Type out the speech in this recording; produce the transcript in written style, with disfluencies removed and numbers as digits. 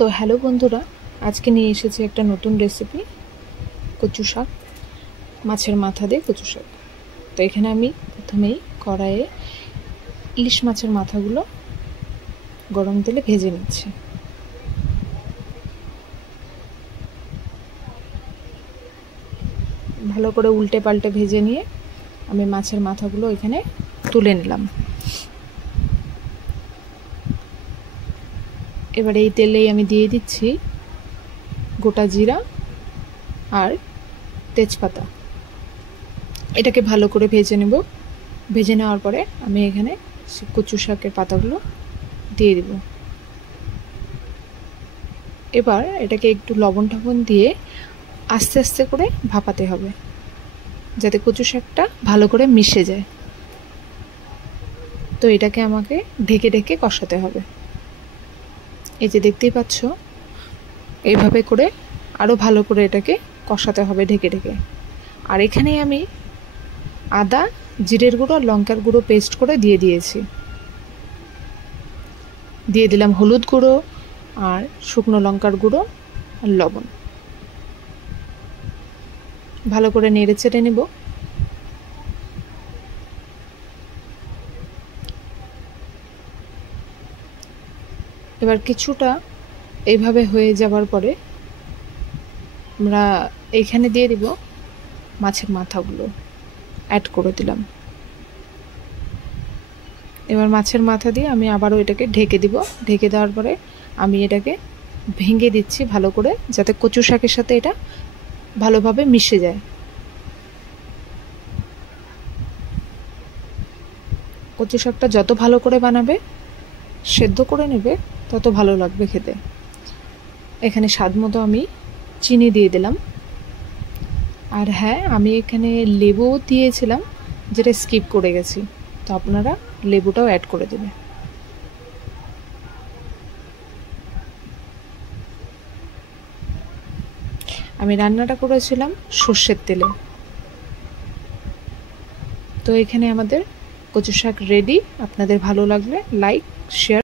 তো হ্যালো বন্ধুরা, আজকে নিয়ে এসেছি একটা নতুন রেসিপি, কচু শাক, মাছের মাথা দিয়ে কচু শাক। তো এখানে আমি প্রথমেই কড়াইয়ে ইলিশ মাছের মাথাগুলো গরম তেলে ভেজে নিচ্ছি। ভালো করে উল্টে পাল্টে ভেজে নিয়ে আমি মাছের মাথাগুলো এখানে তুলে নিলাম। এবার এই তেলেই আমি দিয়ে দিচ্ছি গোটা জিরা আর তেজপাতা। এটাকে ভালো করে ভেজে নেব। ভেজে নেওয়ার পরে আমি এখানে কচু শাকের পাতাগুলো দিয়ে দিব। এবার এটাকে একটু লবণ টবণ দিয়ে আস্তে আস্তে করে ভাপাতে হবে, যাতে কচু শাকটা ভালো করে মিশে যায়। তো এটাকে আমাকে ঢেকে ঢেকে কষাতে হবে। এই যে দেখতেই পাচ্ছ, এইভাবে করে আরও ভালো করে এটাকে কষাতে হবে ঢেকে ঢেকে। আর এখানে আমি আদা, জিরের গুঁড়ো, লঙ্কার গুঁড়ো পেস্ট করে দিয়ে দিয়েছি। দিয়ে দিলাম হলুদ গুঁড়ো আর শুকনো লঙ্কার গুঁড়ো আর লবণ। ভালো করে নেড়ে চেড়ে নেব। এবার কিছুটা এইভাবে হয়ে যাবার পরে আমরা এইখানে দিয়ে দিব মাছের মাথাগুলো, অ্যাড করে দিলাম। এবার মাছের মাথা দিয়ে আমি আবারও এটাকে ঢেকে দিব। ঢেকে দেওয়ার পরে আমি এটাকে ভেঙে দিচ্ছি ভালো করে, যাতে কচু শাকের সাথে এটা ভালোভাবে মিশে যায়। কচু শাকটা যত ভালো করে বানাবে, সেদ্ধ করে নেবে, তত ভালো লাগবে খেতে। এখানে স্বাদ মতো আমি চিনি দিয়ে দিলাম। আর হ্যাঁ, আমি এখানে লেবুও দিয়েছিলাম, যেটা স্কিপ করে গেছি। তো আপনারা লেবুটাও অ্যাড করে দেবে। আমি রান্নাটা করেছিলাম সর্ষের তেলে। তো এখানে আমাদের কচু শাক রেডি। আপনাদের ভালো লাগলে লাইক, শেয়ার